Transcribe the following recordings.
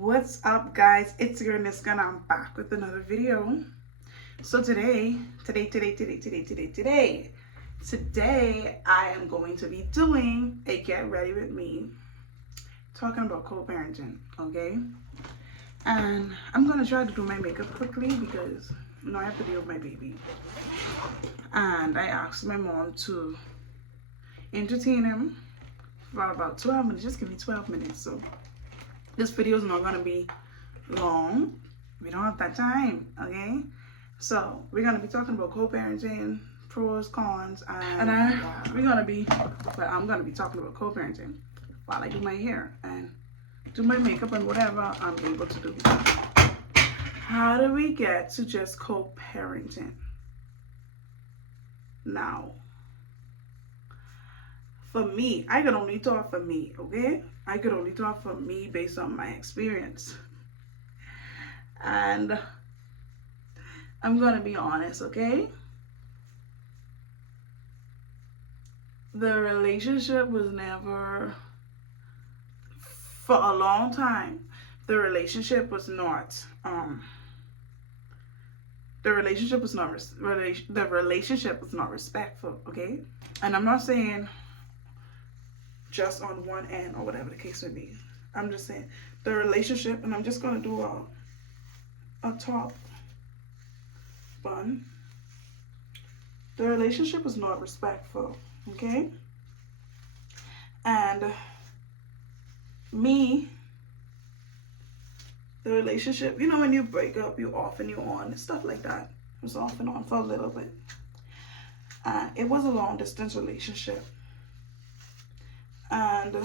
What's up, guys? It's your Niska and I'm back with another video. So today I am going to be doing a get ready with me, talking about co-parenting, okay? And I'm gonna try to do my makeup quickly because I have to deal with my baby. And I asked my mom to entertain him for about 12 minutes. Just give me 12 minutes. So this video is not gonna be long. We don't have that time, okay? So we're gonna be talking about co-parenting, pros, cons, and I'm gonna be talking about co-parenting while I do my hair and do my makeup and whatever I'm able to do. How do we get to just co-parenting? Now, for me, I can only talk for me, okay? I could only talk for me based on my experience. And I'm gonna be honest, okay? The relationship was never, for a long time, the relationship was not respectful, okay? And I'm not saying just on one end or whatever the case may be. I'm just saying the relationship, and I'm just gonna do a top bun. The relationship was not respectful, okay? And the relationship, when you break up, you off and you on and stuff like that. It was off and on for a little bit. It was a long distance relationship. And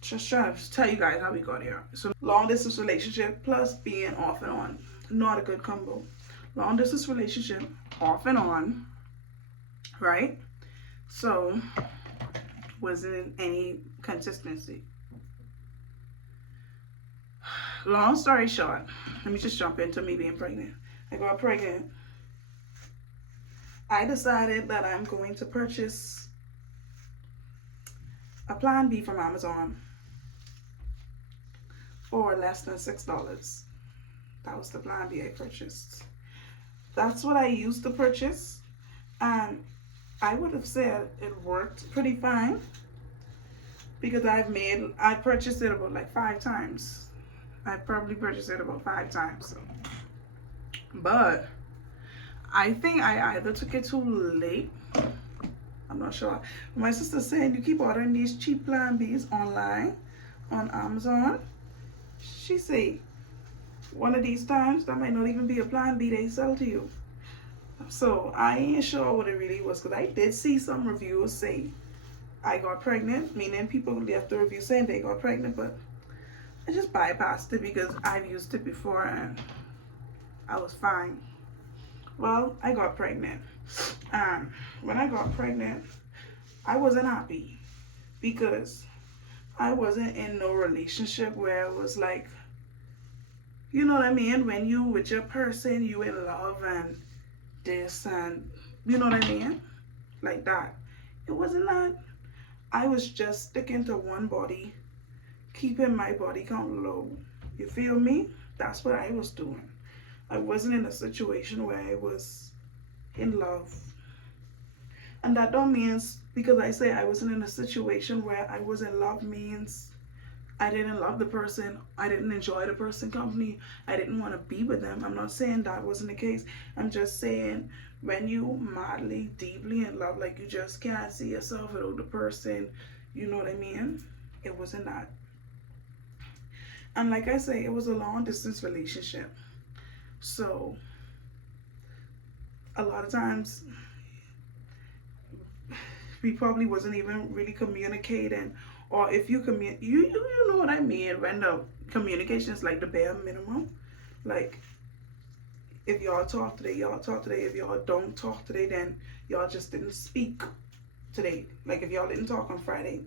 just trying to tell you guys how we got here. So long distance relationship plus being off and on, not a good combo. Long distance relationship, off and on, right? So wasn't any consistency. Long story short, let me just jump into me being pregnant. I got pregnant. I decided that I'm going to purchase a Plan B from Amazon for less than $6. That was the Plan B I purchased. That's what I used to purchase, and I would have said it worked pretty fine because I purchased it about like 5 times. I probably purchased it about 5 times. So. But I think I either took it too late. I'm not sure. My sister said you keep ordering these cheap Plan Bs online on Amazon. She said one of these times that might not even be a Plan B they sell to you. So I ain't sure what it really was, because I did see some reviewers say I got pregnant, meaning people left the review saying they got pregnant, but I just bypassed it because I've used it before and I was fine. Well, I got pregnant. And when I got pregnant, I wasn't happy because I wasn't in no relationship where it was like, you know what I mean? When you with your person, you in love and this and, you know what I mean? Like that. It wasn't that. I was just sticking to one body, keeping my body count low. You feel me? That's what I was doing. I wasn't in a situation where I was in love. And that don't mean, because I say I wasn't in a situation where I was in love, means I didn't love the person, I didn't enjoy the person company, I didn't want to be with them. I'm not saying that wasn't the case. I'm just saying when you madly, deeply in love, like you just can't see yourself without the person, you know what I mean? It wasn't that. And like I say, it was a long distance relationship. So a lot of times we probably wasn't even really communicating, or if you you know what I mean, when the communication is like the bare minimum. Like if y'all talk today, y'all talk today. If y'all don't talk today, then y'all just didn't speak today. Like if y'all didn't talk on Friday,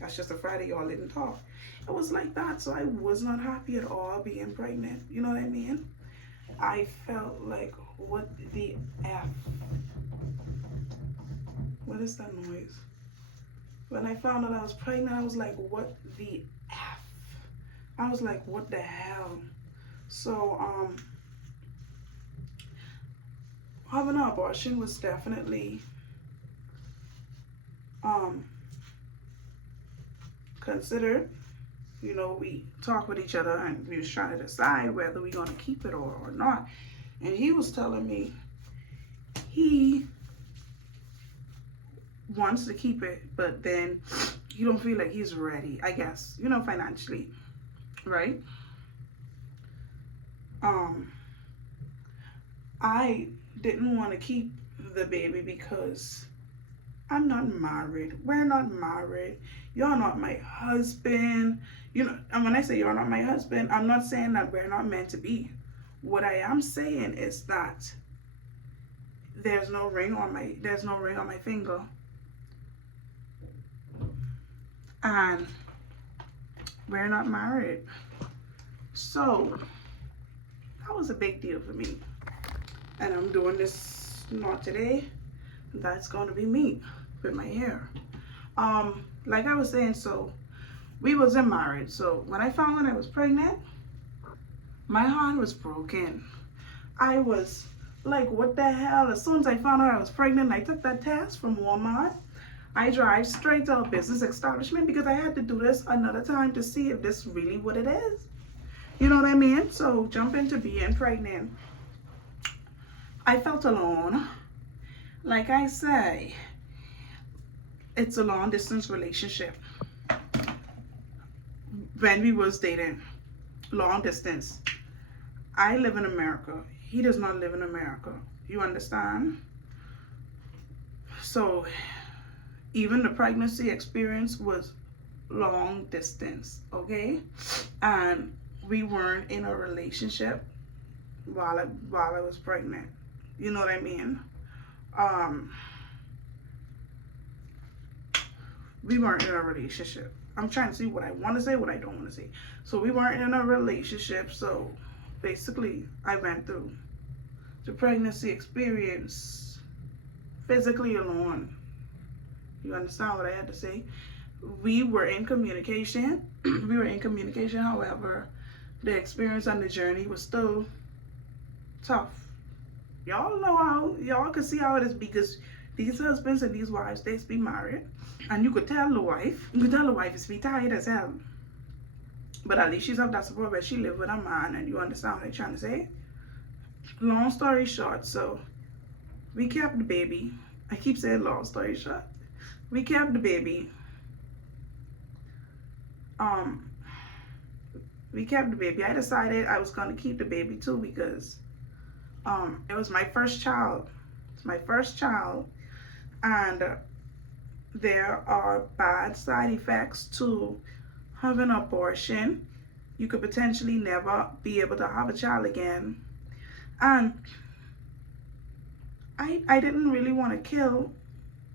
that's just a Friday y'all didn't talk. It was like that. So I was not happy at all being pregnant, you know what I mean? I felt like, what the F? What is that noise? When I found out I was pregnant, I was like, what the F? I was like, what the hell? So, having an abortion was definitely um considered. You know, we talked with each other and we was trying to decide whether we're gonna keep it or not. And he was telling me he wants to keep it, but then he don't feel like he's ready, I guess, you know, financially, right? I didn't want to keep the baby because I'm not married. We're not married. You're not my husband. You know, and when I say you're not my husband, I'm not saying that we're not meant to be. What I am saying is that there's no ring on my finger. And we're not married. So that was a big deal for me. And I'm doing this not today. That's going to be me with my hair. Like I was saying, so we wasn't married. So when I found out I was pregnant, my heart was broken. I was like, what the hell? As soon as I found out I was pregnant, I took that test from Walmart. I drive straight to a business establishment because I had to do this another time to see if this really what it is. You know what I mean? So jump into being pregnant. I felt alone. Like I say, it's a long distance relationship. When we was dating, long distance. I live in America. He does not live in America. You understand? So even the pregnancy experience was long distance, okay? And we weren't in a relationship while I was pregnant. You know what I mean? We weren't in a relationship. I'm trying to see what I want to say, what I don't want to say. So we weren't in a relationship. So basically, I went through the pregnancy experience physically alone. You understand what I had to say? We were in communication. We were in communication. However, the experience on the journey was still tough. Y'all know how, y'all can see how it is because these husbands and these wives, they be married. And you could tell the wife is be tired as hell. But at least she's of that support where she live with a man, and you understand what I'm trying to say? Long story short, so we kept the baby. I keep saying long story short. We kept the baby. We kept the baby. I decided I was gonna keep the baby too because it was my first child. It's my first child, and there are bad side effects to having an abortion. You could potentially never be able to have a child again. And I didn't really want to kill.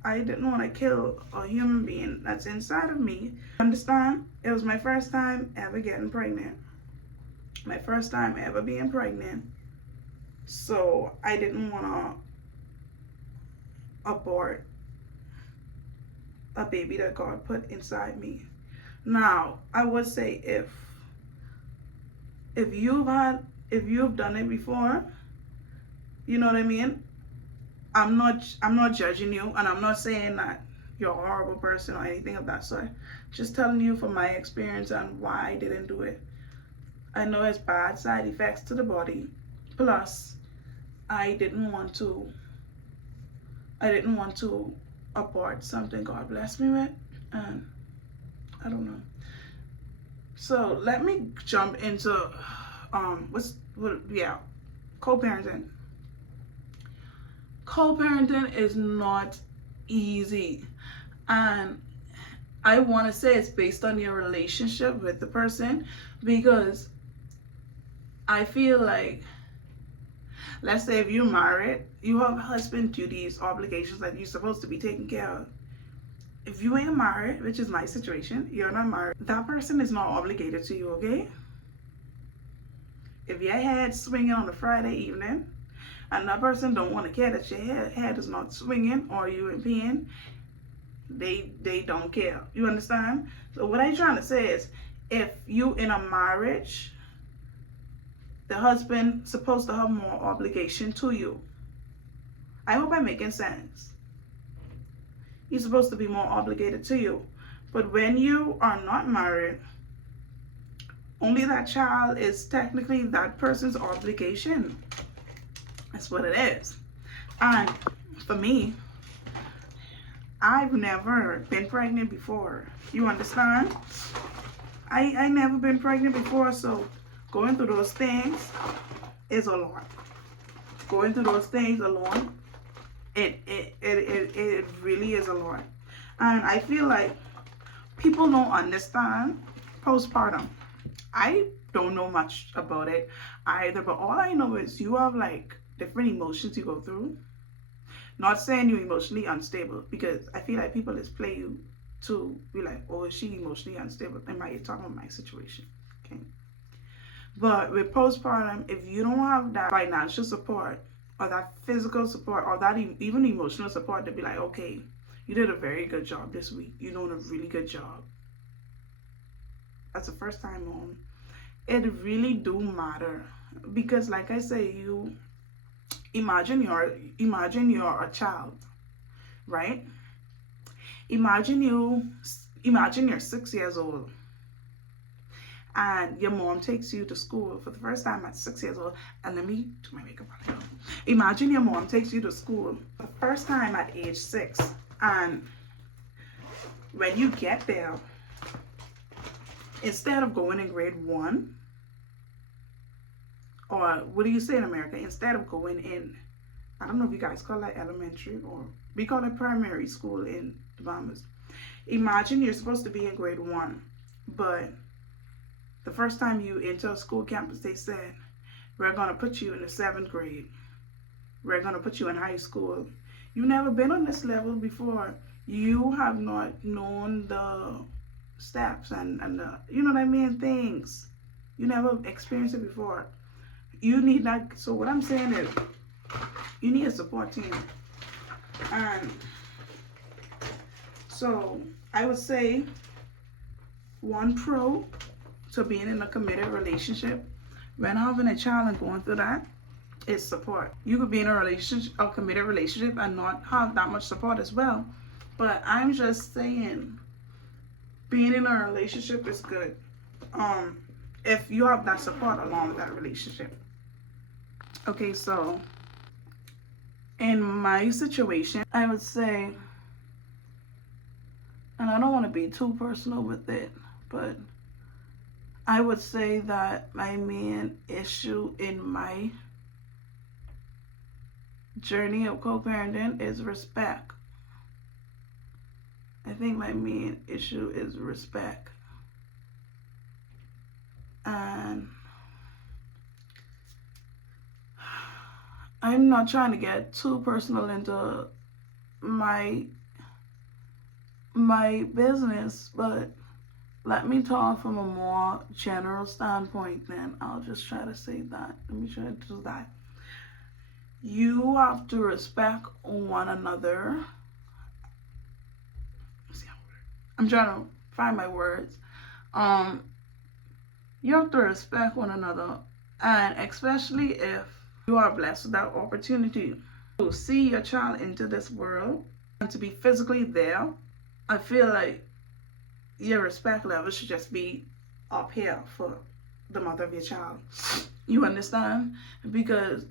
I didn't want to kill a human being that's inside of me. Understand? It was my first time ever getting pregnant. My first time ever being pregnant. So I didn't want to abort a baby that God put inside me. Now, I would say if you've done it before, you know what I mean? I'm not judging you, and I'm not saying that you're a horrible person or anything of that sort. Just telling you from my experience and why I didn't do it. I know it's bad side effects to the body. Plus, I didn't want to abort something God blessed me with, and I don't know. So let me jump into co-parenting. Co-parenting is not easy, and I want to say it's based on your relationship with the person, because I feel like, let's say if you're married, you have husband duties, obligations that you're supposed to be taking care of. If you ain't married, which is my situation, you're not married, that person is not obligated to you, okay? If your head's swinging on a Friday evening, and that person don't want to care that your head is not swinging or you in pain, They don't care. You understand? So what I'm trying to say is, if you in a marriage, the husband supposed to have more obligation to you. I hope I'm making sense. He's supposed to be more obligated to you. But when you are not married, only that child is technically that person's obligation. That's what it is. And for me, I've never been pregnant before. You understand? I never been pregnant before, so going through those things is a lot. Going through those things alone, it really is a lot. And I feel like people don't understand postpartum. I don't know much about it either, but all I know is you have like different emotions you go through. Not saying you're emotionally unstable, because I feel like people just play you to be like, oh, is she emotionally unstable? Am I talking about my situation? Okay. But with postpartum, if you don't have that financial support or that physical support or that even emotional support to be like, okay, you did a very good job this week. You're doing a really good job. As a first time mom, it really do matter, because like I say, you imagine you're a child, right? Imagine you're 6 years old and your mom takes you to school for the first time at 6 years old. And let me do my makeup on. Imagine your mom takes you to school for the first time at age 6, and when you get there, instead of going in grade 1, or what do you say in America? Instead of going in, I don't know if you guys call that elementary, or we call it primary school in the Bahamas. Imagine you're supposed to be in grade 1, but the first time you enter a school campus, they said, we're going to put you in the 7th grade. We're going to put you in high school. You've never been on this level before. You have not known the steps and the, you know what I mean, things. You never experienced it before. You need that. So what I'm saying is, you need a support team. And so I would say one pro to being in a committed relationship when having a child and going through that is support. You could be in a relationship, a committed relationship, and not have that much support as well. But I'm just saying, being in a relationship is good. If you have that support along with that relationship. Okay, so in my situation, I would say, and I don't want to be too personal with it, but I would say that my main issue in my journey of co-parenting is respect. I think my main issue is respect. And I'm not trying to get too personal into my business, but let me talk from a more general standpoint then. I'll just try to say that. Let me try to do that. You have to respect one another. I'm trying to find my words. You have to respect one another, and especially if you are blessed with that opportunity to see your child into this world and to be physically there. I feel like your respect level should just be up here for the mother of your child. You understand? Because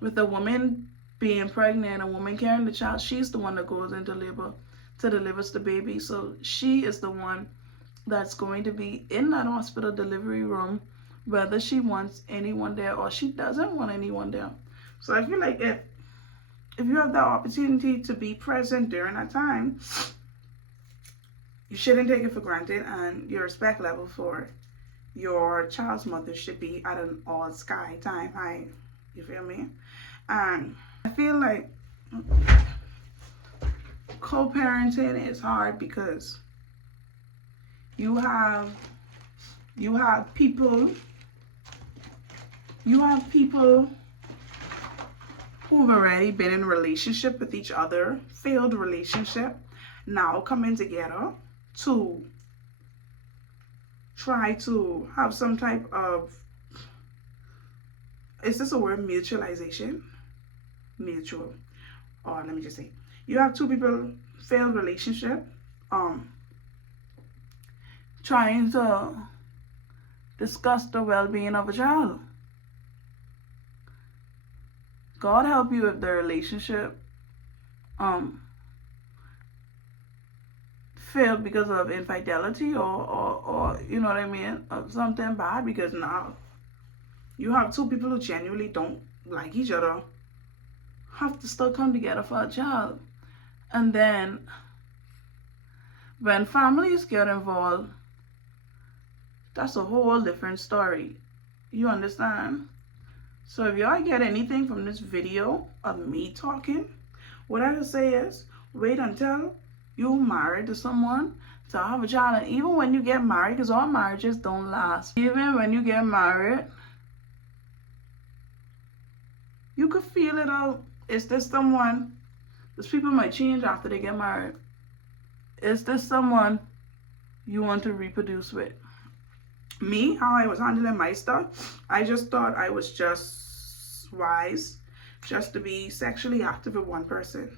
with a woman being pregnant, a woman carrying the child, she's the one that goes into labor to deliver the baby. So she is the one that's going to be in that hospital delivery room, whether she wants anyone there or she doesn't want anyone there. So I feel like if you have the opportunity to be present during that time, you shouldn't take it for granted, and your respect level for your child's mother should be at an all sky time high. You feel me? And I feel like co-parenting is hard because you have people who've already been in a relationship with each other, failed relationship, now coming together to try to have some type of, is this a word, mutualization? Mutual. Or let me just say, you have two people, failed relationship, trying to discuss the well-being of a child. God help you if the relationship failed because of infidelity or you know what I mean, of something bad, because now you have two people who genuinely don't like each other have to still come together for a child. And then when families get involved, that's a whole different story. You understand? So if y'all get anything from this video of me talking, what I would say is wait until you're married to someone to have a child. And even when you get married, because all marriages don't last, even when you get married, you could feel it out. Is this someone, because people might change after they get married, is this someone you want to reproduce with? Me, how I was handling my stuff, I just thought I was just wise just to be sexually active with one person.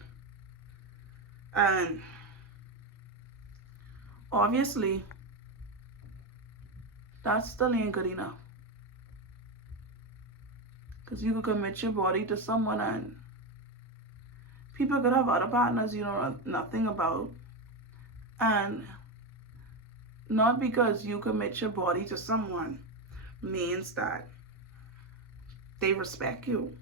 And obviously, that still ain't good enough. Because you could commit your body to someone and people could have other partners you know nothing about. And not because you commit your body to someone means that they respect you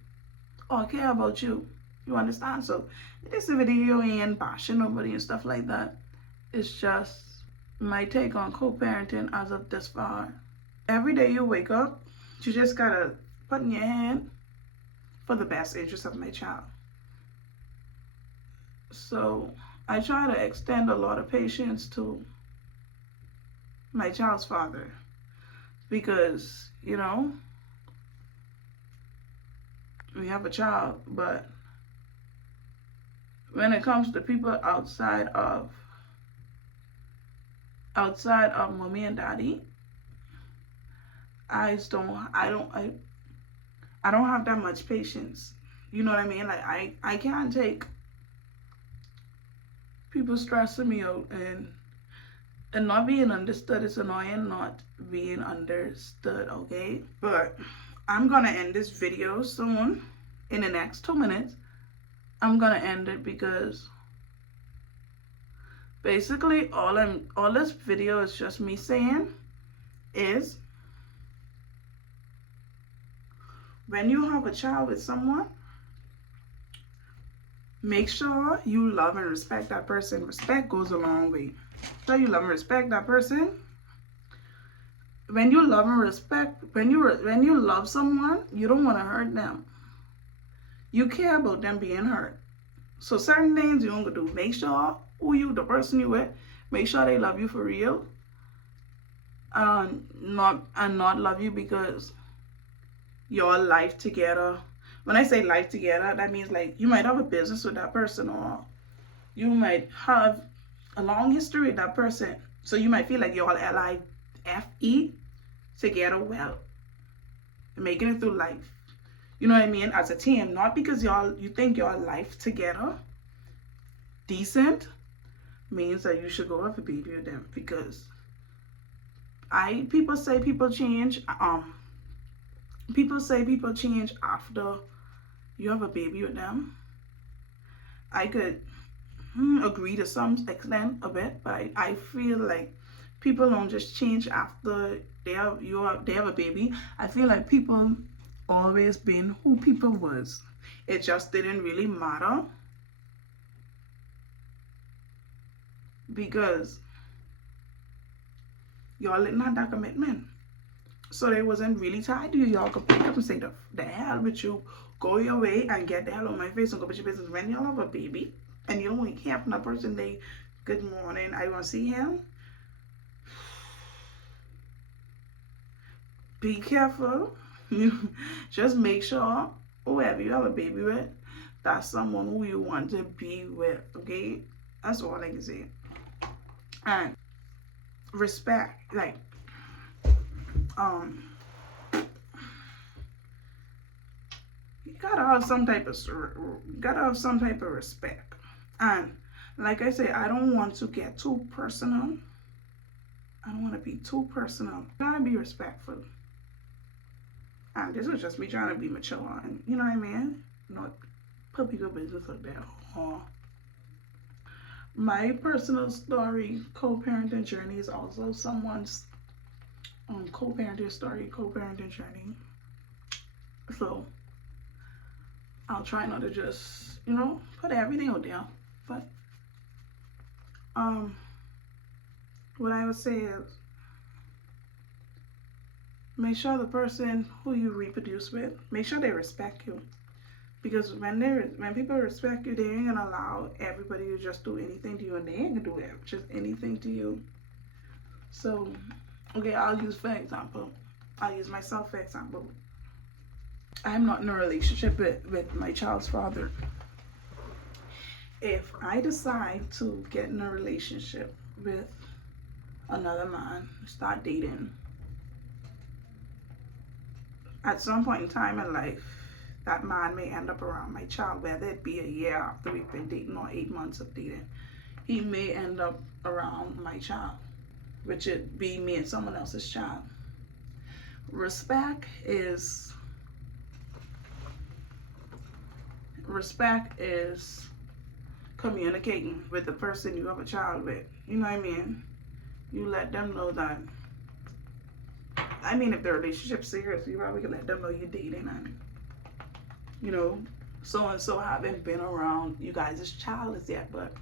or care about you. You understand? So this video ain't bashing nobody and stuff like that. It's just my take on co-parenting as of this far. Every day you wake up, you just gotta put in your hand for the best interest of my child. So I try to extend a lot of patience to my child's father, because you know we have a child, but when it comes to people outside of mommy and daddy, I don't have that much patience. You know what I mean? Like I can't take people stressing me out and not being understood. It's annoying not being understood, okay? But I'm gonna end this video soon. In the next 2 minutes, I'm gonna end it, because basically all this video is just me saying is, when you have a child with someone, make sure you love and respect that person. Respect goes a long way. So you love and respect that person. When you love and respect, when you love someone, you don't want to hurt them. You care about them being hurt. So certain things you don't do. Make sure the person you with, make sure they love you for real. Not love you because your life together. When I say life together, that means like you might have a business with that person, or you might have a long history with that person. So you might feel like you're all LIFE together well, making it through life. You know what I mean? As a team, not because you think your life together decent means that you should go have a baby with them. Because people say people change. People say people change after you have a baby with them. I could agree to some extent a bit, but I feel like people don't just change after they have a baby. I feel like people always been who people was. It just didn't really matter because y'all didn't have that commitment. So they wasn't really tied to you. Y'all could pick up and say the hell with you, go your way and get the hell on my face and go about your business. When y'all have a baby and you don't want to care from that person, they, good morning, I want to see him. Be careful. Just make sure whoever you have a baby with, that's someone who you want to be with, okay? That's all I can say. And respect, like, you gotta have some type of respect. And like I say, I don't want to get too personal. I don't want to be too personal. I gotta be respectful. And this is just me trying to be mature, and you know what I mean? Not put people business up there. My personal story, co-parenting journey, is also someone's co-parenting story, co-parenting journey. So I'll try not to just, put everything out there. But what I would say is, make sure the person who you reproduce with, make sure they respect you. Because when people respect you, they ain't gonna allow everybody to just do anything to you, and they ain't gonna do just anything to you. So, okay, I'll use myself for example. I'm not in a relationship with my child's father. If I decide to get in a relationship with another man, start dating, at some point in time in life, that man may end up around my child, whether it be a year after we've been dating or 8 months of dating. He may end up around my child, which would be me and someone else's child. Respect is communicating with the person you have a child with. You know what I mean? You let them know that. I mean, if the relationship's serious, you probably can let them know you're dating, and so and so haven't been around you guys' child as yet, but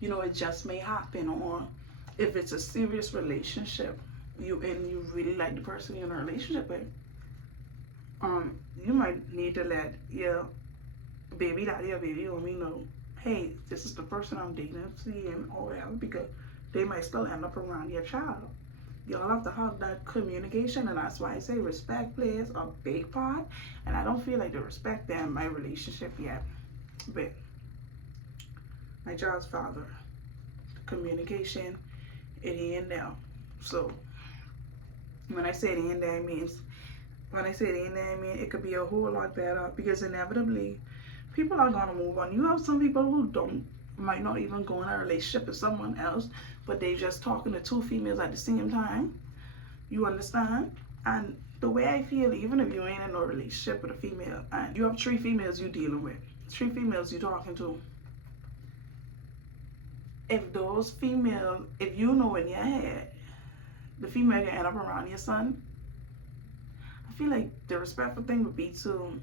it just may happen. Or if it's a serious relationship, you really like the person you're in a relationship with, you might need to let your baby daddy or baby mommy know, hey, this is the person I'm dating, seeing, or whatever, because they might still end up around your child. Y'all have to have that communication, and that's why I say respect plays a big part. And I don't feel like the respect there in my relationship yet with my child's father. Communication, it ain't there. So when I say it ain't there, I mean it could be a whole lot better, because inevitably people are gonna move on. You have some people who might not even go in a relationship with someone else, but they just talking to two females at the same time. You understand? And the way I feel, even if you ain't in a relationship with a female, and you have 3 females you dealing with, 3 females you talking to, if you know in your head the female can end up around your son, I feel like the respectful thing would be to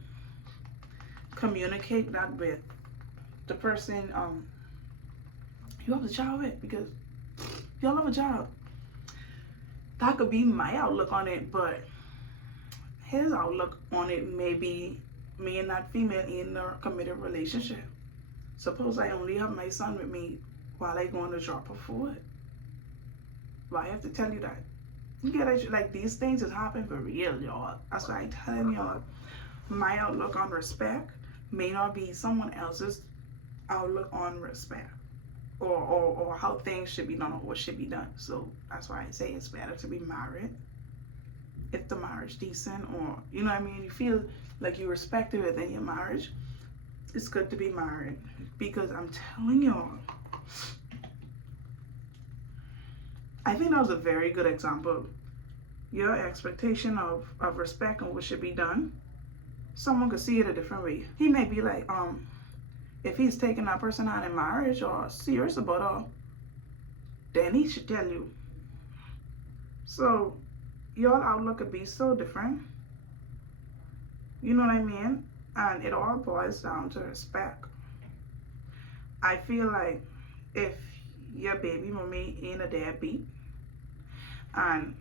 communicate that with the person you have a child with, because y'all have a child. That could be my outlook on it, but his outlook on it may be me and that female in a committed relationship. Suppose I only have my son with me while I go on the drop of food. Well, I have to tell you that. You get it? Like, these things just happen for real, y'all. That's why I'm telling y'all, my outlook on respect may not be someone else's outlook on respect, or how things should be done, or what should be done. So that's why I say it's better to be married if the marriage decent, or you know what I mean, you feel like you respect it within your marriage. It's good to be married, because I'm telling y'all, I think that was a very good example. Your expectation of respect and what should be done, someone could see it a different way. He may be like, if he's taking that person out in marriage or serious about her, then he should tell you. So your outlook could be so different. You know what I mean? And it all boils down to respect. I feel like if your baby mommy ain't a deadbeat, and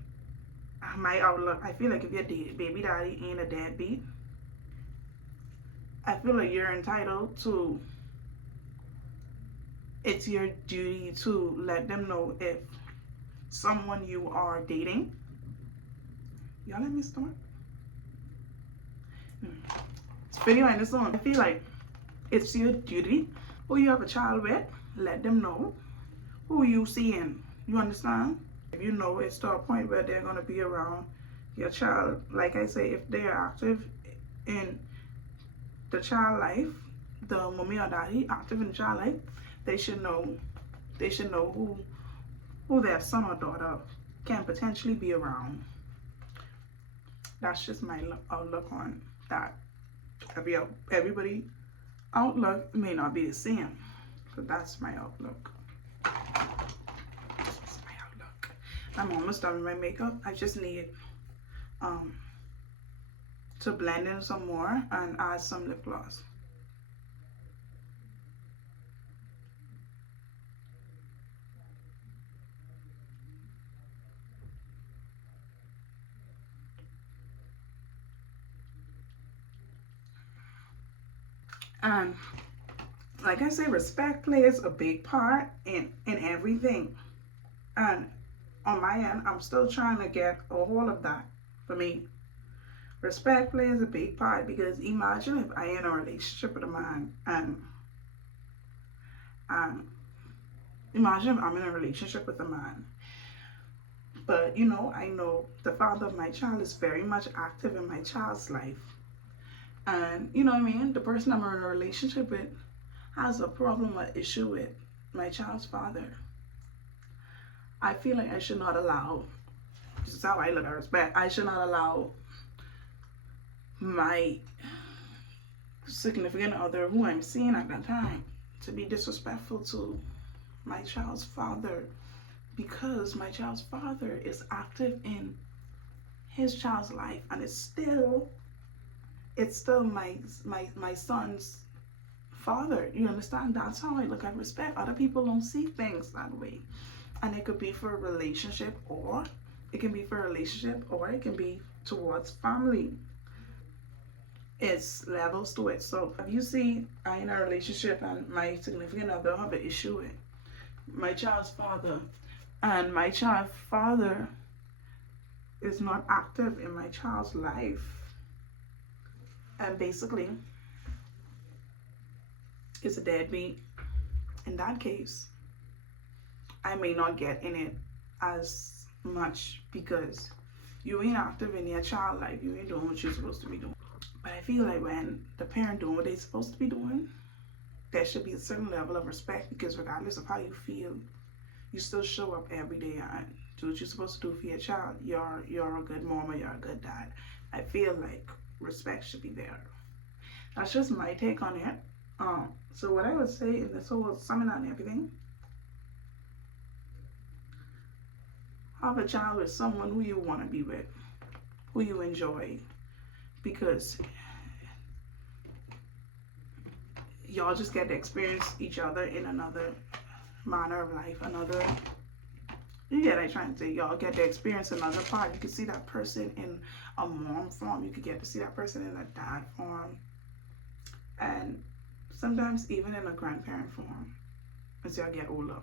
my outlook, I feel like if your baby daddy ain't a deadbeat, I feel like you're entitled to, it's your duty to let them know if someone you are dating. Y'all let me start? It's video and this one. I feel like It's your duty. Who you have a child with, let them know who you seeing. You understand? If you know it's to a point where they're gonna be around your child, like I say, if they are active in the child life, the mommy or daddy active in the child life, they should know. They should know who their son or daughter can potentially be around. That's just my outlook on that. Everybody outlook may not be the same, so that's my outlook. That's my outlook. I'm almost done with my makeup. I just need to blend in some more and add some lip gloss. And like I say, respect plays a big part in everything. And on my end, I'm still trying to get a hold of that for me. Respect plays a big part, because imagine if I in a relationship with a man and imagine if I'm in a relationship with a man, but you know, I know the father of my child is very much active in my child's life, and you know what I mean, the person I'm in a relationship with has a problem or issue with my child's father. I feel like I should not allow, this is how I look at respect, I should not allow my significant other, who I'm seeing at that time, to be disrespectful to my child's father, because my child's father is active in his child's life, and it's still my son's father. You understand? That's how I look at respect. Other people don't see things that way, and it could be for a relationship, or it can be for a relationship, or it can be towards family. It's levels to it. So if you see I'm in a relationship and my significant other have an issue with my child's father, and my child's father is not active in my child's life, and basically is a deadbeat, in that case, I may not get in it as much, because you ain't active in your child life. You ain't doing what you're supposed to be doing. But I feel like when the parent doing what they're supposed to be doing, there should be a certain level of respect, because regardless of how you feel, you still show up every day and do what you're supposed to do for your child. You're a good mom, or you're a good dad. I feel like respect should be there. That's just my take on it. So what I would say in this whole seminar and everything, have a child with someone who you want to be with, who you enjoy, because y'all just get to experience each other in another manner of life, another, you get what I'm trying to say, y'all get to experience another part. You can see that person in a mom form, you could get to see that person in a dad form, and sometimes even in a grandparent form as y'all get older.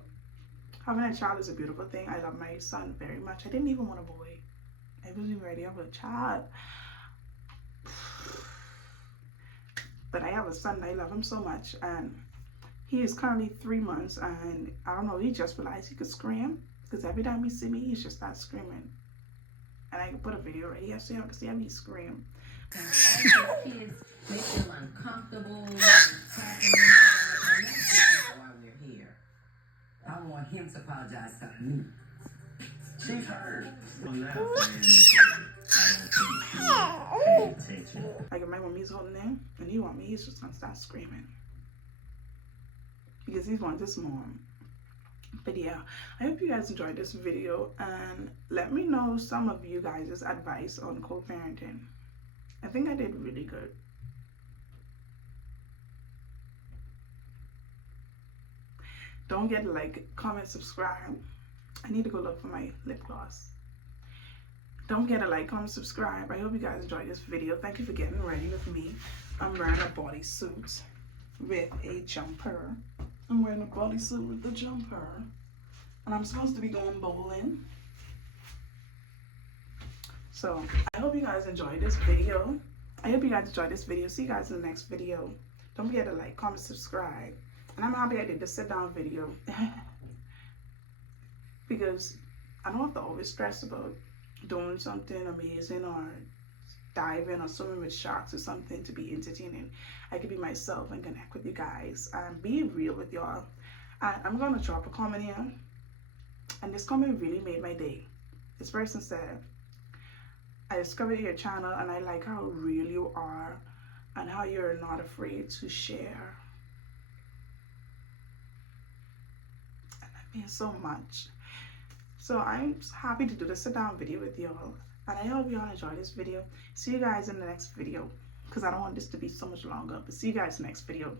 Having a child is a beautiful thing. I love my son very much. I didn't even want a boy. I wasn't even ready to have a child. But I have a son, I love him so much, and he is currently 3 months, and I don't know, he just realized he could scream, because every time he see me, he just starts screaming. And I can put a video right here so y'all can see how he scream. And all these kids make them uncomfortable, and tapping into that, and that's just not why we're here. I want him to apologize to me. She's hurt. Like if my mommy's holding him and he want me, he's just gonna start screaming, because he wants his mom. But yeah, I hope you guys enjoyed this video, and let me know some of you guys' advice on co-parenting. I think I did really good. Don't forget to like, comment, subscribe. I need to go look for my lip gloss. Don't forget to like, comment, subscribe. I hope you guys enjoyed this video. Thank you for getting ready with me. I'm wearing a bodysuit with a jumper. I'm wearing a bodysuit with the jumper. And I'm supposed to be going bowling. So I hope you guys enjoyed this video. See you guys in the next video. Don't forget to like, comment, subscribe. And I'm happy I did the sit down video because I don't have to always stress about doing something amazing or diving or swimming with sharks or something to be entertaining. I could be myself and connect with you guys and be real with y'all. And I'm gonna drop a comment here, and this comment really made my day. This person said, I discovered your channel and I like how real you are and how you're not afraid to share. And that means so much. So I'm happy to do the sit down video with y'all. And I hope y'all enjoy this video. See you guys in the next video, because I don't want this to be so much longer. But see you guys next video.